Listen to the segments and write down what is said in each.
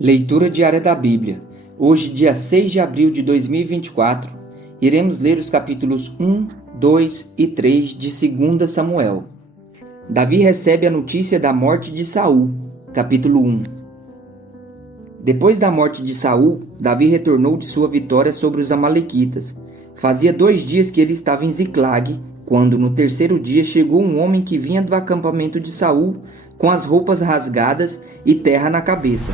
Leitura diária da Bíblia. Hoje, dia 6 de abril de 2024, iremos ler os capítulos 1, 2 e 3 de 2 Samuel. Davi recebe a notícia da morte de Saul. Capítulo 1. Depois da morte de Saul, Davi retornou de sua vitória sobre os amalequitas. Fazia 2 dias que ele estava em Ziclag, quando no terceiro dia chegou um homem que vinha do acampamento de Saul, com as roupas rasgadas e terra na cabeça.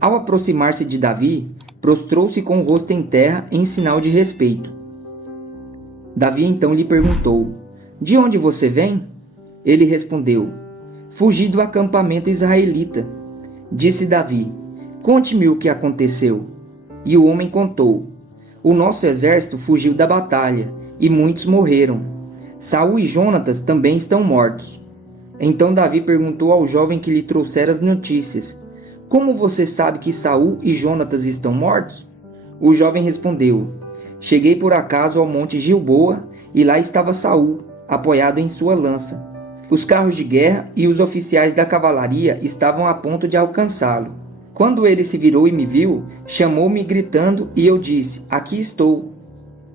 Ao aproximar-se de Davi, prostrou-se com o rosto em terra em sinal de respeito. Davi então lhe perguntou: "De onde você vem?" Ele respondeu: "Fugi do acampamento israelita." Disse Davi: "Conte-me o que aconteceu." E o homem contou: "O nosso exército fugiu da batalha, e muitos morreram. Saul e Jonatas também estão mortos." Então Davi perguntou ao jovem que lhe trouxera as notícias: "Como você sabe que Saul e Jonatas estão mortos?" O jovem respondeu: "Cheguei por acaso ao monte Gilboa, e lá estava Saul, apoiado em sua lança. Os carros de guerra e os oficiais da cavalaria estavam a ponto de alcançá-lo. Quando ele se virou e me viu, chamou-me gritando, e eu disse: 'Aqui estou.'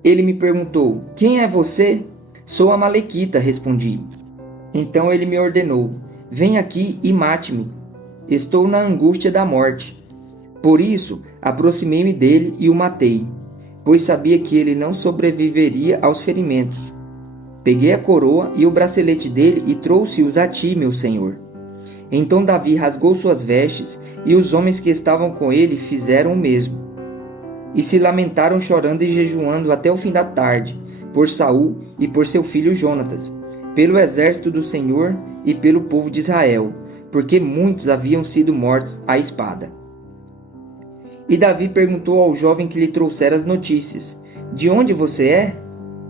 Ele me perguntou: 'Quem é você?' 'Sou amalequita,' respondi. Então ele me ordenou: 'Vem aqui e mate-me. Estou na angústia da morte.' Por isso, aproximei-me dele e o matei, pois sabia que ele não sobreviveria aos ferimentos. Peguei a coroa e o bracelete dele e trouxe-os a ti, meu senhor." Então Davi rasgou suas vestes, e os homens que estavam com ele fizeram o mesmo. E se lamentaram chorando e jejuando até o fim da tarde, por Saul e por seu filho Jonatas, pelo exército do Senhor e pelo povo de Israel, porque muitos haviam sido mortos à espada. E Davi perguntou ao jovem que lhe trouxera as notícias: "De onde você é?"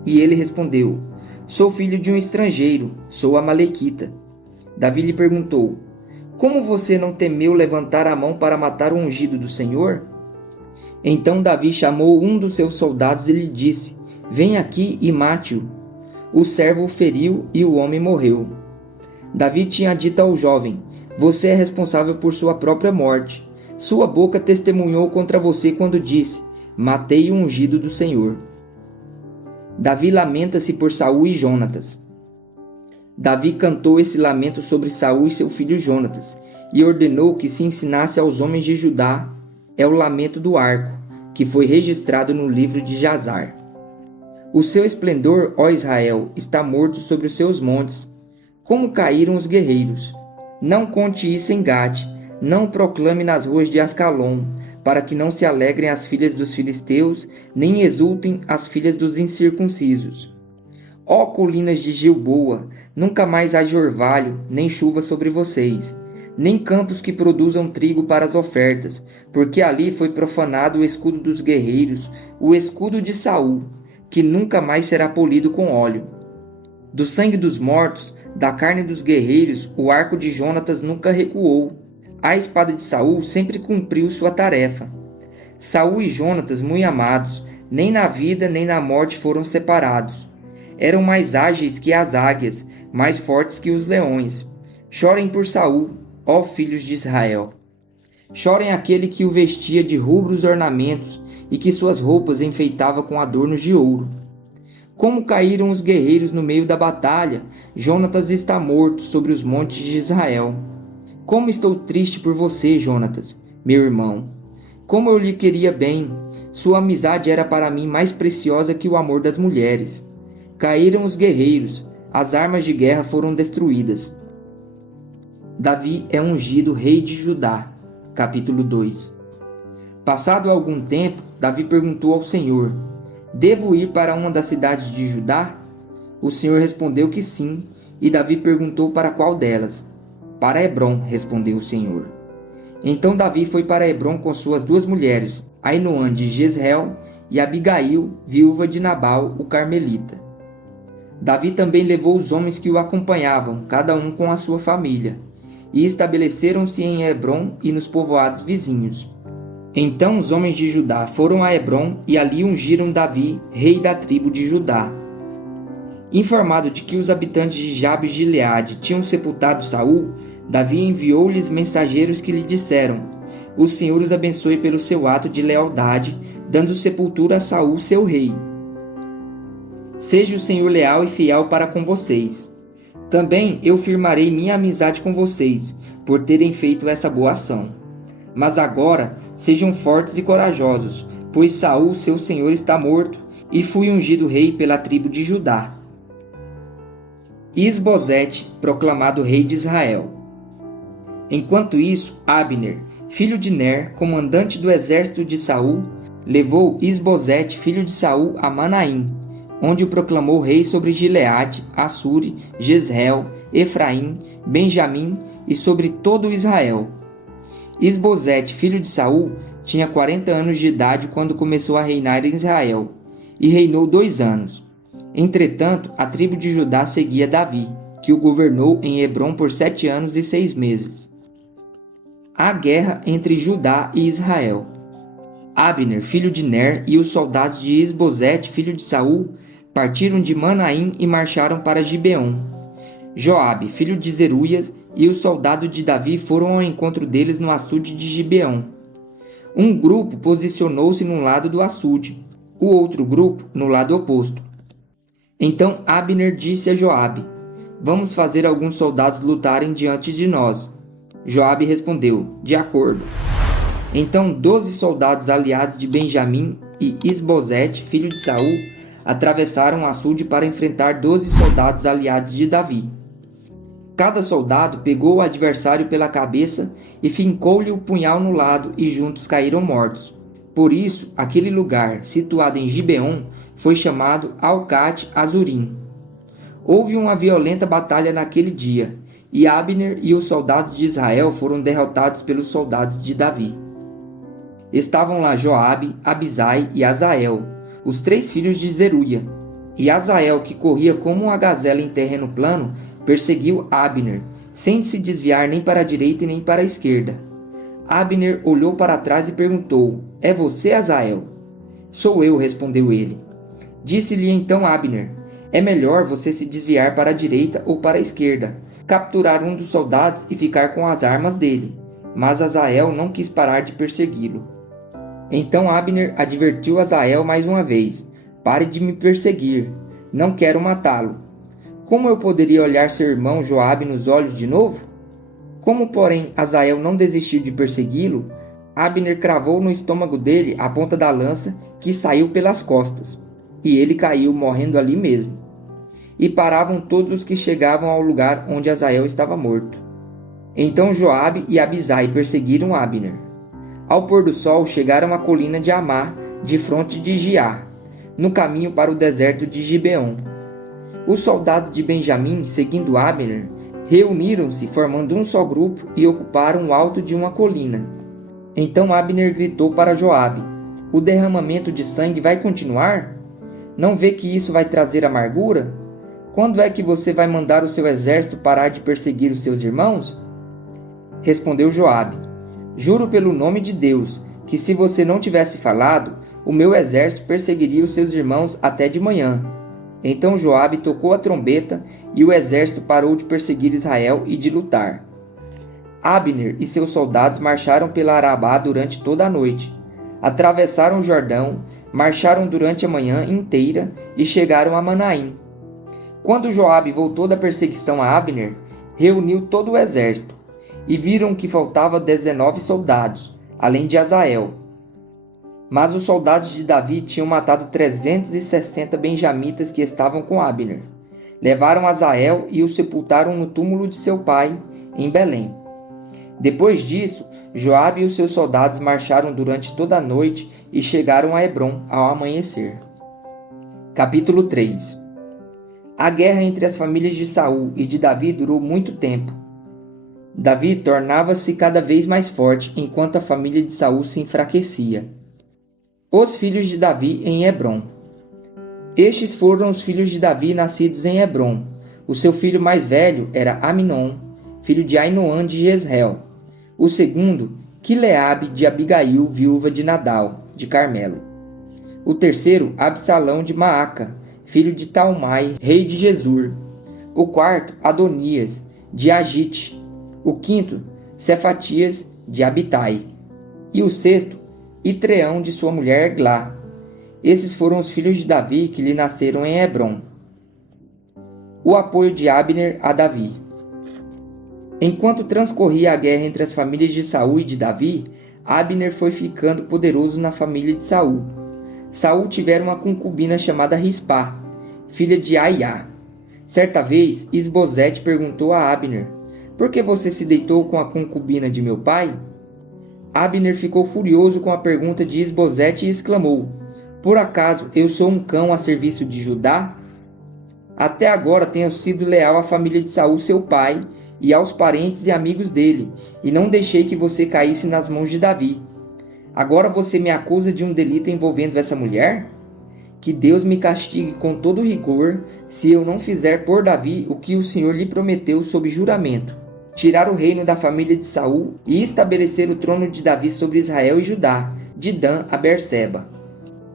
E ele respondeu: "Sou filho de um estrangeiro, sou amalequita." Davi lhe perguntou: "Como você não temeu levantar a mão para matar o ungido do Senhor?" Então Davi chamou um dos seus soldados e lhe disse: "Vem aqui e mate-o." O servo o feriu e o homem morreu. Davi tinha dito ao jovem: "Você é responsável por sua própria morte. Sua boca testemunhou contra você quando disse: 'Matei o ungido do Senhor.'" Davi lamenta-se por Saul e Jonatas. Davi cantou esse lamento sobre Saul e seu filho Jonatas, e ordenou que se ensinasse aos homens de Judá o lamento do arco, que foi registrado no livro de Jasar. "O seu esplendor, ó Israel, está morto sobre os seus montes. Como caíram os guerreiros! Não conte isso em Gate, não o proclame nas ruas de Ascalon, para que não se alegrem as filhas dos filisteus, nem exultem as filhas dos incircuncisos. Ó colinas de Gilboa, nunca mais haja orvalho, nem chuva sobre vocês, nem campos que produzam trigo para as ofertas, porque ali foi profanado o escudo dos guerreiros, o escudo de Saul, que nunca mais será polido com óleo. Do sangue dos mortos, da carne dos guerreiros, o arco de Jonatas nunca recuou. A espada de Saul sempre cumpriu sua tarefa. Saul e Jonatas, muito amados, nem na vida nem na morte foram separados. Eram mais ágeis que as águias, mais fortes que os leões. Chorem por Saul, ó filhos de Israel. Chorem aquele que o vestia de rubros ornamentos e que suas roupas enfeitava com adornos de ouro. Como caíram os guerreiros no meio da batalha, Jonatas está morto sobre os montes de Israel. Como estou triste por você, Jonatas, meu irmão. Como eu lhe queria bem, sua amizade era para mim mais preciosa que o amor das mulheres. Caíram os guerreiros, as armas de guerra foram destruídas." Davi é ungido rei de Judá. Capítulo 2. Passado algum tempo, Davi perguntou ao Senhor: "Devo ir para uma das cidades de Judá?" O Senhor respondeu que sim, e Davi perguntou para qual delas. "Para Hebrom," respondeu o Senhor. Então Davi foi para Hebrom com suas 2 mulheres, Ainoã de Jezreel e Abigail, viúva de Nabal, o carmelita. Davi também levou os homens que o acompanhavam, cada um com a sua família, e estabeleceram-se em Hebrom e nos povoados vizinhos. Então os homens de Judá foram a Hebrom e ali ungiram Davi, rei da tribo de Judá. Informado de que os habitantes de Jabes de Gileade tinham sepultado Saul, Davi enviou-lhes mensageiros que lhe disseram: O Senhor os abençoe pelo seu ato de lealdade, dando sepultura a Saul, seu rei. Seja o Senhor leal e fiel para com vocês. Também eu firmarei minha amizade com vocês, por terem feito essa boa ação. Mas agora sejam fortes e corajosos, pois Saul, seu senhor, está morto, e fui ungido rei pela tribo de Judá. Isbosete, proclamado rei de Israel. Enquanto isso, Abner, filho de Ner, comandante do exército de Saul, levou Isbosete, filho de Saul, a Manaim, onde o proclamou rei sobre Gileade, Assuri, Jezreel, Efraim, Benjamim e sobre todo Israel. Isbosete, filho de Saul, tinha 40 anos de idade quando começou a reinar em Israel, e reinou 2 anos. Entretanto, a tribo de Judá seguia Davi, que o governou em Hebrom por 7 anos e 6 meses. A guerra entre Judá e Israel. Abner, filho de Ner, e os soldados de Isbosete, filho de Saul, partiram de Manaim e marcharam para Gibeon. Joabe, filho de Zeruias, e os soldados de Davi foram ao encontro deles no açude de Gibeon. Um grupo posicionou-se no lado do açude, o outro grupo no lado oposto. Então Abner disse a Joabe: "Vamos fazer alguns soldados lutarem diante de nós." Joabe respondeu: "De acordo." Então 12 soldados aliados de Benjamim e Isbosete, filho de Saul, atravessaram o açude para enfrentar 12 soldados aliados de Davi. Cada soldado pegou o adversário pela cabeça e fincou-lhe o punhal no lado, e juntos caíram mortos. Por isso, aquele lugar, situado em Gibeon, foi chamado Alcat Azurim. Houve uma violenta batalha naquele dia, e Abner e os soldados de Israel foram derrotados pelos soldados de Davi. Estavam lá Joabe, Abisai e Azael, os 3 filhos de Zeruia. E Azael, que corria como uma gazela em terreno plano, perseguiu Abner, sem se desviar nem para a direita e nem para a esquerda. Abner olhou para trás e perguntou: "É você, Azael?" "Sou eu", respondeu ele. Disse-lhe então Abner: "É melhor você se desviar para a direita ou para a esquerda, capturar um dos soldados e ficar com as armas dele." Mas Azael não quis parar de persegui-lo. Então Abner advertiu Azael mais uma vez: "Pare de me perseguir. Não quero matá-lo." Como eu poderia olhar seu irmão Joabe nos olhos de novo? Como, porém, Azael não desistiu de persegui-lo, Abner cravou no estômago dele a ponta da lança, que saiu pelas costas, e ele caiu morrendo ali mesmo. E paravam todos os que chegavam ao lugar onde Azael estava morto. Então Joabe e Abisai perseguiram Abner. Ao pôr do sol chegaram à colina de Amá, de fronte de Giá, no caminho para o deserto de Gibeon. Os soldados de Benjamim, seguindo Abner, reuniram-se formando um só grupo e ocuparam o alto de uma colina. Então Abner gritou para Joabe: "O derramamento de sangue vai continuar? Não vê que isso vai trazer amargura? Quando é que você vai mandar o seu exército parar de perseguir os seus irmãos?" Respondeu Joabe: "Juro pelo nome de Deus, que se você não tivesse falado, o meu exército perseguiria os seus irmãos até de manhã." Então Joabe tocou a trombeta e o exército parou de perseguir Israel e de lutar. Abner e seus soldados marcharam pela Arabá durante toda a noite. Atravessaram o Jordão, marcharam durante a manhã inteira e chegaram a Manaim. Quando Joabe voltou da perseguição a Abner, reuniu todo o exército, e viram que faltava 19 soldados, além de Azael. Mas os soldados de Davi tinham matado 360 benjamitas que estavam com Abner. Levaram Azael e o sepultaram no túmulo de seu pai, em Belém. Depois disso, Joabe e os seus soldados marcharam durante toda a noite e chegaram a Hebrom ao amanhecer. Capítulo 3. A guerra entre as famílias de Saul e de Davi durou muito tempo. Davi tornava-se cada vez mais forte, enquanto a família de Saul se enfraquecia. Os filhos de Davi em Hebrom. Estes foram os filhos de Davi nascidos em Hebrom. O seu filho mais velho era Aminon, filho de Ainoã de Jezreel. O segundo, Quileabe de Abigail, viúva de Nadal, de Carmelo. O terceiro, Absalão de Maaca, filho de Talmai, rei de Gesur. O quarto, Adonias, de Agite. O quinto, Cefatias, de Abitai. e o sexto, Itreão de sua mulher Eglá. Esses foram os filhos de Davi que lhe nasceram em Hebrom. O apoio de Abner a Davi. Enquanto transcorria a guerra entre as famílias de Saul e de Davi, Abner foi ficando poderoso na família de Saul. Saul tivera uma concubina chamada Rispá, filha de Aiá. Certa vez, Isbosete perguntou a Abner: "Por que você se deitou com a concubina de meu pai?" Abner ficou furioso com a pergunta de Isbosete e exclamou: "Por acaso eu sou um cão a serviço de Judá? Até agora tenho sido leal à família de Saul, seu pai, e aos parentes e amigos dele, e não deixei que você caísse nas mãos de Davi. Agora você me acusa de um delito envolvendo essa mulher? Que Deus me castigue com todo rigor, se eu não fizer por Davi o que o Senhor lhe prometeu sob juramento: tirar o reino da família de Saul e estabelecer o trono de Davi sobre Israel e Judá, de Dan a Berseba."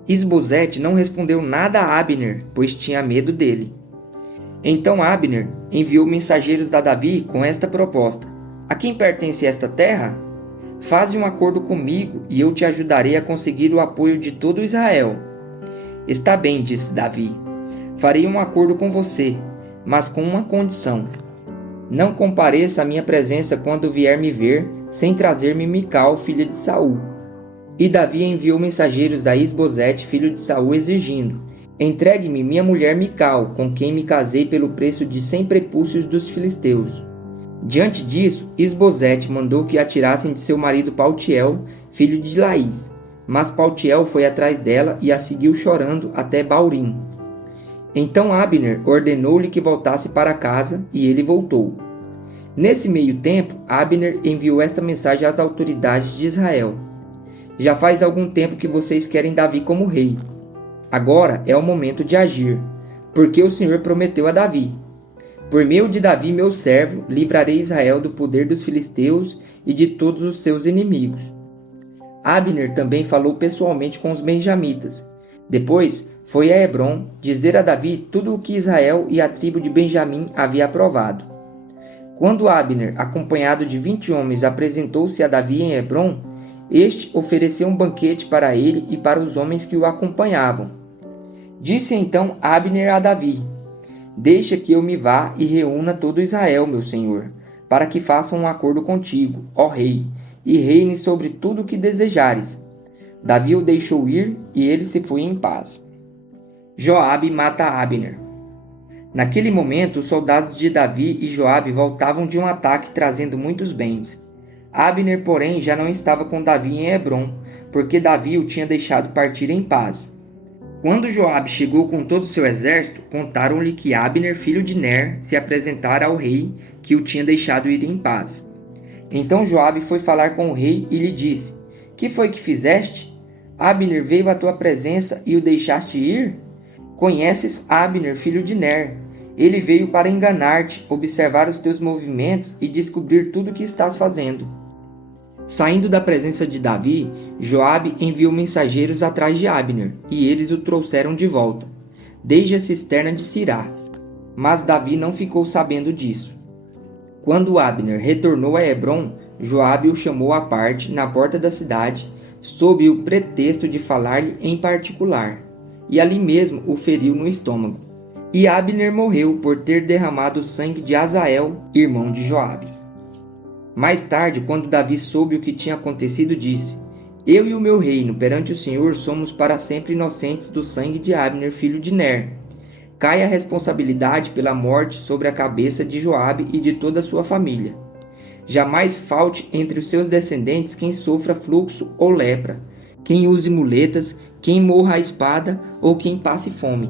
Isbosete não respondeu nada a Abner, pois tinha medo dele. Então Abner enviou mensageiros a Davi com esta proposta: "A quem pertence esta terra? Faze um acordo comigo e eu te ajudarei a conseguir o apoio de todo Israel." "Está bem", disse Davi. "Farei um acordo com você, mas com uma condição: não compareça à minha presença quando vier me ver, sem trazer-me Mical, filha de Saul." E Davi enviou mensageiros a Isbosete, filho de Saul, exigindo: "Entregue-me minha mulher Mical, com quem me casei pelo preço de 100 prepúcios dos filisteus." Diante disso, Isbosete mandou que a tirassem de seu marido Paltiel, filho de Laís. Mas Paltiel foi atrás dela e a seguiu chorando até Baurim. Então Abner ordenou-lhe que voltasse para casa, e ele voltou. Nesse meio tempo, Abner enviou esta mensagem às autoridades de Israel: "Já faz algum tempo que vocês querem Davi como rei. Agora é o momento de agir, porque o Senhor prometeu a Davi: por meio de Davi, meu servo, livrarei Israel do poder dos filisteus e de todos os seus inimigos." Abner também falou pessoalmente com os benjamitas. Depois foi a Hebrom dizer a Davi tudo o que Israel e a tribo de Benjamim havia aprovado. Quando Abner, acompanhado de 20 homens, apresentou-se a Davi em Hebrom, este ofereceu um banquete para ele e para os homens que o acompanhavam. Disse então Abner a Davi: "Deixa que eu me vá e reúna todo Israel, meu senhor, para que façam um acordo contigo, ó rei, e reine sobre tudo o que desejares." Davi o deixou ir e ele se foi em paz. Joabe mata Abner. Naquele momento, os soldados de Davi e Joabe voltavam de um ataque trazendo muitos bens. Abner, porém, já não estava com Davi em Hebrom, porque Davi o tinha deixado partir em paz. Quando Joabe chegou com todo o seu exército, contaram-lhe que Abner, filho de Ner, se apresentara ao rei, que o tinha deixado ir em paz. Então Joabe foi falar com o rei e lhe disse: "Que foi que fizeste? Abner veio à tua presença e o deixaste ir? Conheces Abner, filho de Ner. Ele veio para enganar-te, observar os teus movimentos e descobrir tudo o que estás fazendo." Saindo da presença de Davi, Joabe enviou mensageiros atrás de Abner, e eles o trouxeram de volta, desde a cisterna de Sirá. Mas Davi não ficou sabendo disso. Quando Abner retornou a Hebrom, Joabe o chamou à parte na porta da cidade, sob o pretexto de falar-lhe em particular, e ali mesmo o feriu no estômago. E Abner morreu por ter derramado o sangue de Asael, irmão de Joabe. Mais tarde, quando Davi soube o que tinha acontecido, disse: "Eu e o meu reino perante o Senhor somos para sempre inocentes do sangue de Abner, filho de Ner. Cai a responsabilidade pela morte sobre a cabeça de Joabe e de toda a sua família. Jamais falte entre os seus descendentes quem sofra fluxo ou lepra, quem use muletas, quem morra à espada ou quem passe fome."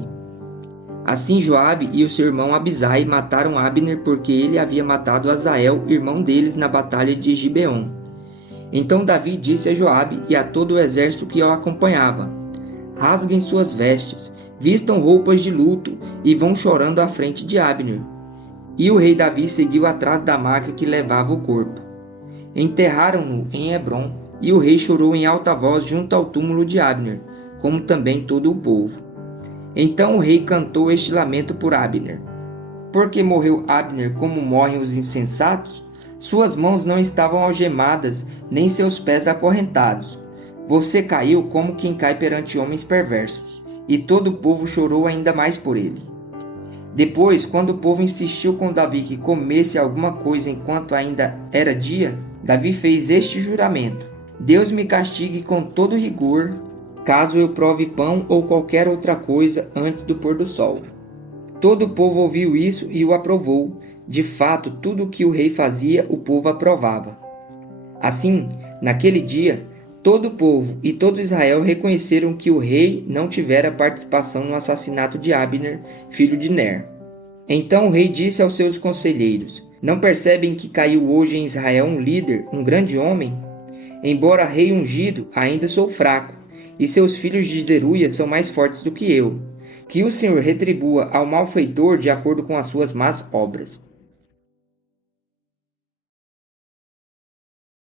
Assim Joabe e o seu irmão Abisai mataram Abner porque ele havia matado Asael, irmão deles, na batalha de Gibeon. Então Davi disse a Joabe e a todo o exército que o acompanhava: "Rasguem suas vestes, vistam roupas de luto e vão chorando à frente de Abner." E o rei Davi seguiu atrás da maca que levava o corpo. Enterraram-no em Hebrom, e o rei chorou em alta voz junto ao túmulo de Abner, como também todo o povo. Então o rei cantou este lamento por Abner: "Por que morreu Abner como morrem os insensatos? Suas mãos não estavam algemadas, nem seus pés acorrentados. Você caiu como quem cai perante homens perversos. E todo o povo chorou ainda mais por ele. Depois, quando o povo insistiu com Davi que comesse alguma coisa enquanto ainda era dia, Davi fez este juramento: Deus me castigue com todo rigor, caso eu prove pão ou qualquer outra coisa antes do pôr do sol. Todo o povo ouviu isso e o aprovou. De fato, tudo o que o rei fazia, o povo aprovava. Assim, naquele dia, todo o povo e todo Israel reconheceram que o rei não tivera participação no assassinato de Abner, filho de Ner. Então o rei disse aos seus conselheiros: Não percebem que caiu hoje em Israel um líder, um grande homem? Embora rei ungido, ainda sou fraco, e seus filhos de Zeruia são mais fortes do que eu. Que o Senhor retribua ao malfeitor de acordo com as suas más obras.